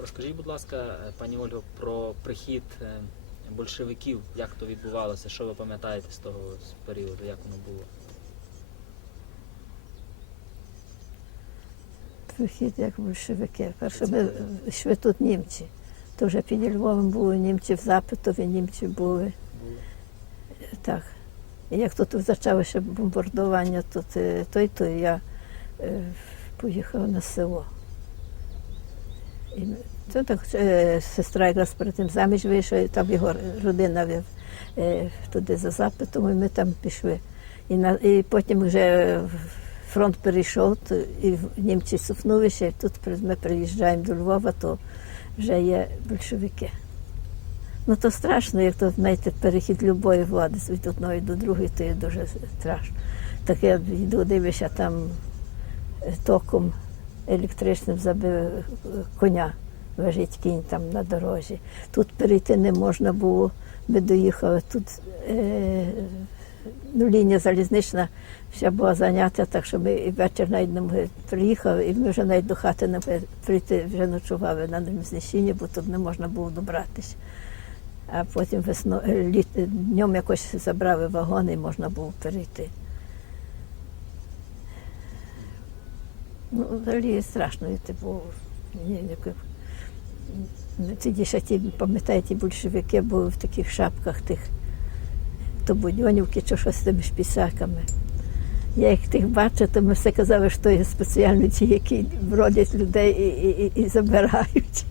Розкажіть, будь ласка, е, пані Ольго, про прихід е, большевиків, як то відбувалося, що ви пам'ятаєте з того періоду, як воно було? Прихід як большевики. Перше ми йшли тут німці. То вже під Львовом були німці в Запитові, німці були. Так. І як тут почалося бомбардування, е, той, то я е, поїхала на село. Це так, е, сестра якраз перед тим заміж вийшла, і там його родина е, туди за запитом, і ми там пішли. І, на, і потім вже фронт перейшов, то, і німці супнулися, і тут ми приїжджаємо до Львова, то вже є большевики. Ну то страшно, як то знаєте, перехід любої влади від одної до другої, то є дуже страшно. Так я йду, дивишся, там е, током електричним забив коня, лежить кінь там на дорозі. Тут перейти не можна було. Ми доїхали. Тут е, ну, лінія залізнична вся була зайнята, так що ми і вечір навіть не могли приїхали, і ми вже навіть до хати не могли прийти, вже ночували на Нижній, бо тут не можна було добратися. А потім весно, е, літ, днем якось забрали вагони і можна було перейти. Ну, взагалі страшно Ну, Тоді ще ті, пам'ятаєте, большевики були в таких шапках тих то чи щось з тими шпісаками. Я їх тих бачу, то ми все казали, що є спеціально ті, які бродять людей і, і, і, і забирають.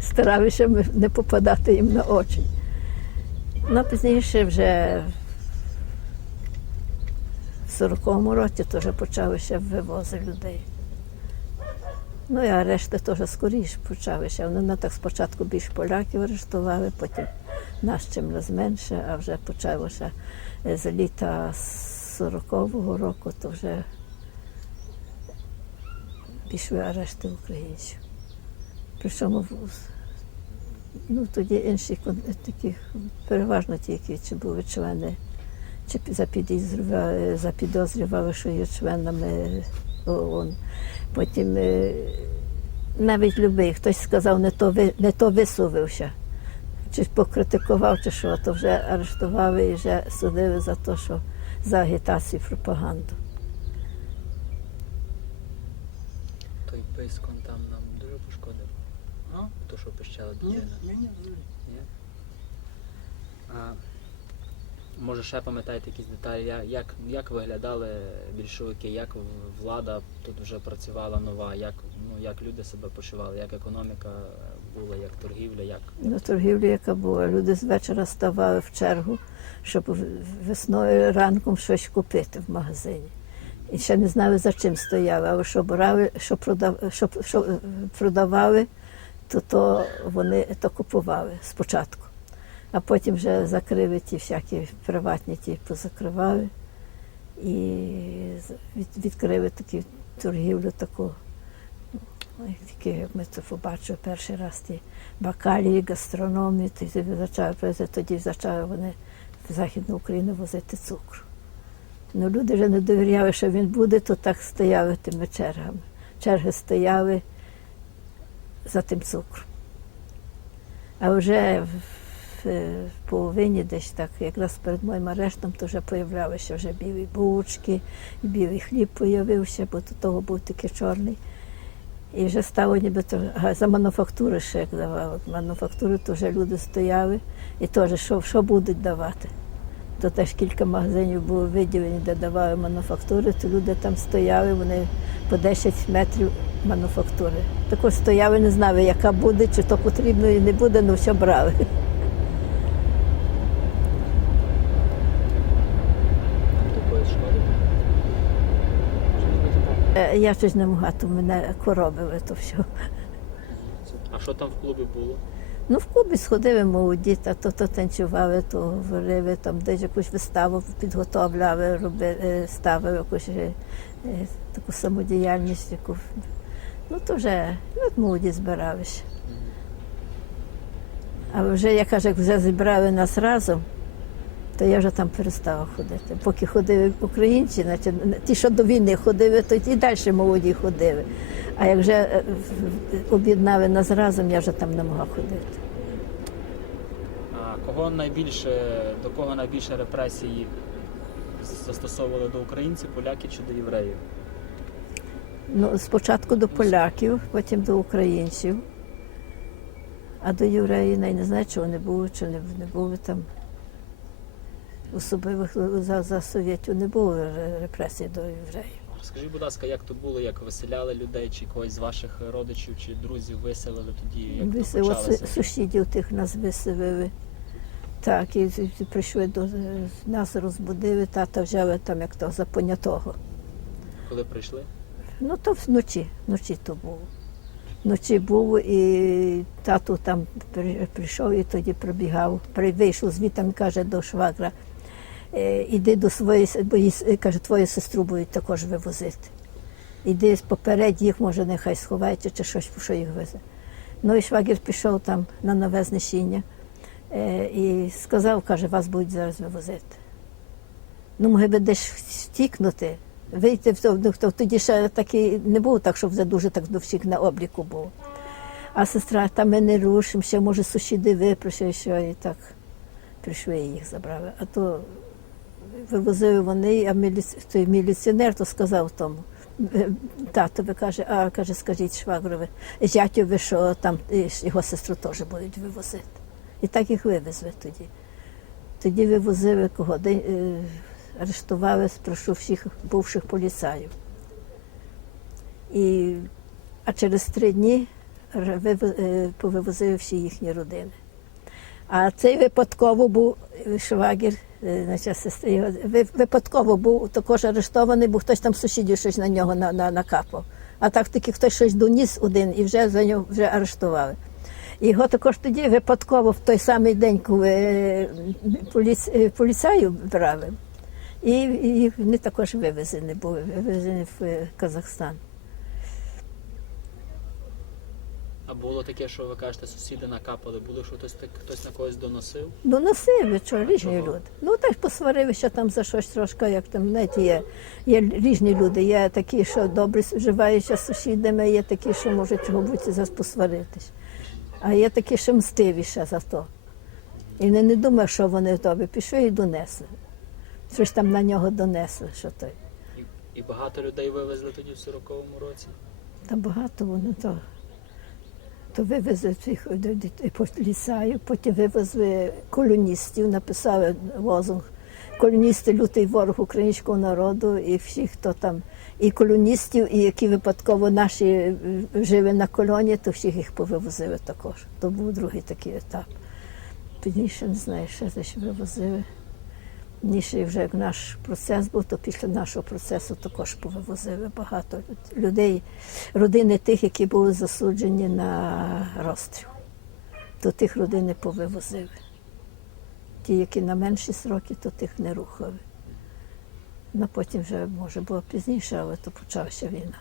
Старалися не попадати їм на очі. Ну, пізніше вже 40-му році теж почалися вивози людей. Ну, і а решта теж скоріше почалися. Вони не так спочатку більш поляків арештували, потім нас чимось менше, а вже почалося е, з літа 40-го року, то вже пішли арешти українців. Причому ну, тоді інші такі, переважно ті, які були члени, чи запідозрювали, запідозрювали, що є членами ООН. Потім е, навіть любий, хтось сказав, не то, не то висувився чи покритикував, чи що, то вже арештували і вже судили за те, що за агітацію пропаганду. Той пискон там нам дуже пошкодив. А? То, що пищала дитина. ні, ні. Ні? Може, ще пам'ятаєте якісь деталі, як, як виглядали більшовики, як влада тут вже працювала нова, як, ну, як люди себе почували, як економіка була, як торгівля, як. На торгівлі, яка була, люди з вечора ставали в чергу, щоб весною ранком щось купити в магазині. І ще не знали, за чим стояли, але що брали, що, продав, що, що е, продавали, то, то вони то купували спочатку. А потім вже закрили ті всякі приватні ті позакривали і відкрили таку торгівлю таку. Тільки як ми це побачили перший раз ті бакалії, гастрономії, тоді почали вони в Західну Україну возити цукру. Ну, люди вже не довіряли, що він буде, то так стояли тими чергами. Черги стояли за тим цукром. А вже в, в, половині десь так, якраз перед моїм арештом, то вже появлялися вже білі булочки, і білий хліб появився, бо до того був такий чорний. І вже стало нібито за мануфактури ще як давали. Мануфактури то вже люди стояли і теж, що, що будуть давати. То теж кілька магазинів було виділені, де давали мануфактури, то люди там стояли, вони по 10 метрів мануфактури. Також стояли, не знали, яка буде, чи то потрібно і не буде, але все брали. Такої шкоди? Чи не буде? Е, Я щось не могла, то мене коробили то все. А що там в клубі було? Ну, в клубі сходили молоді, та то, то танцювали, то говорили, там десь якусь виставу підготовляли, робили, ставили якусь е, е, таку самодіяльність, яку. Ну, то вже ну, от молоді збиралися. А вже, я кажу, як вже зібрали нас разом, то я вже там перестала ходити. Поки ходили українці, значить, ті, що до війни ходили, то і далі молоді ходили. А як вже е, об'єднали нас разом, я вже там не могла ходити. А кого найбільше, до кого найбільше репресії застосовували до українців, поляків чи до євреїв? Ну, спочатку до поляків, потім до українців. А до євреїв я не знаю, чи вони були, чи не були там. Особливих за, за совєтів не було репресій до євреїв. Розкажіть, будь ласка, як то було, як виселяли людей, чи когось з ваших родичів чи друзів виселили тоді, як Висело сусідів тих нас виселили. Так, і, прийшли до нас, розбудили, тата взяли там як то за понятого. Коли прийшли? Ну, то вночі, вночі то було. Вночі був і тату там при- прийшов і тоді пробігав. Вийшов звідти, каже до швагра, «Е, іди до своєї, бо її каже, твою сестру будуть також вивозити. Іди поперед їх, може, нехай сховається чи щось, що їх везе. Ну і швагір пішов там на нове знищення е, і сказав, каже, вас будуть зараз вивозити. Ну, могли би десь втікнути, вийти в то, ну, то тоді ще таки не було так, щоб вже дуже так всіх на обліку було. А сестра, та ми не рушимо, ще може сусіди випросили, що і так прийшли і їх забрали. А то вивозили вони, а міліці... той міліціонер то сказав тому. е, Татові каже, а каже, скажіть швагрові, зятьові, що там його сестру теж будуть вивозити. І так їх вивезли тоді. Тоді вивозили кого? Де, е, арештували спрошу всіх бувших поліцаїв. І, а через три дні е, повивозили всі їхні родини. А цей випадково був швагір, значить, його, випадково був також арештований, бо хтось там сусідів щось на нього на, на, накапав. А так таки хтось щось доніс один і вже за нього вже арештували. Його також тоді випадково в той самий день, коли е, поліц, е, поліцаю брали. І, і вони також вивезені були, вивезені в е, Казахстан. А було таке, що ви кажете, сусіди накапали, було, що хтось, так- хтось на когось доносив? Ну, носили, що різні чого? люди. Ну, так посварився там за щось трошки, як там, знаєте, є, є різні люди. Є такі, що добре вживаються з сусідами, є такі, що можуть чого бути за посваритись. А є такі, що мстивіше за то. І не, не думаю, що вони тобі пішли і донесли. Щось там на нього донесли, що той. І, і багато людей вивезли тоді в 40-му році. Та багато воно то. То вивезли цих поліцаїв, потім вивезли колоністів, написали лозунг. Колоністи лютий ворог українського народу і всі, хто там, і колоністів, і які випадково наші е, жили на колонії, то всіх їх повивозили також. То був другий такий етап. Пізніше не знаю, що ще вивозили. Ніше вже як наш процес був, то після нашого процесу також повивозили багато людей, родини тих, які були засуджені на розстріл. То тих родини повивозили. Ті, які на менші сроки, то тих не рухали. Ну потім вже, може, було пізніше, але то почалася війна.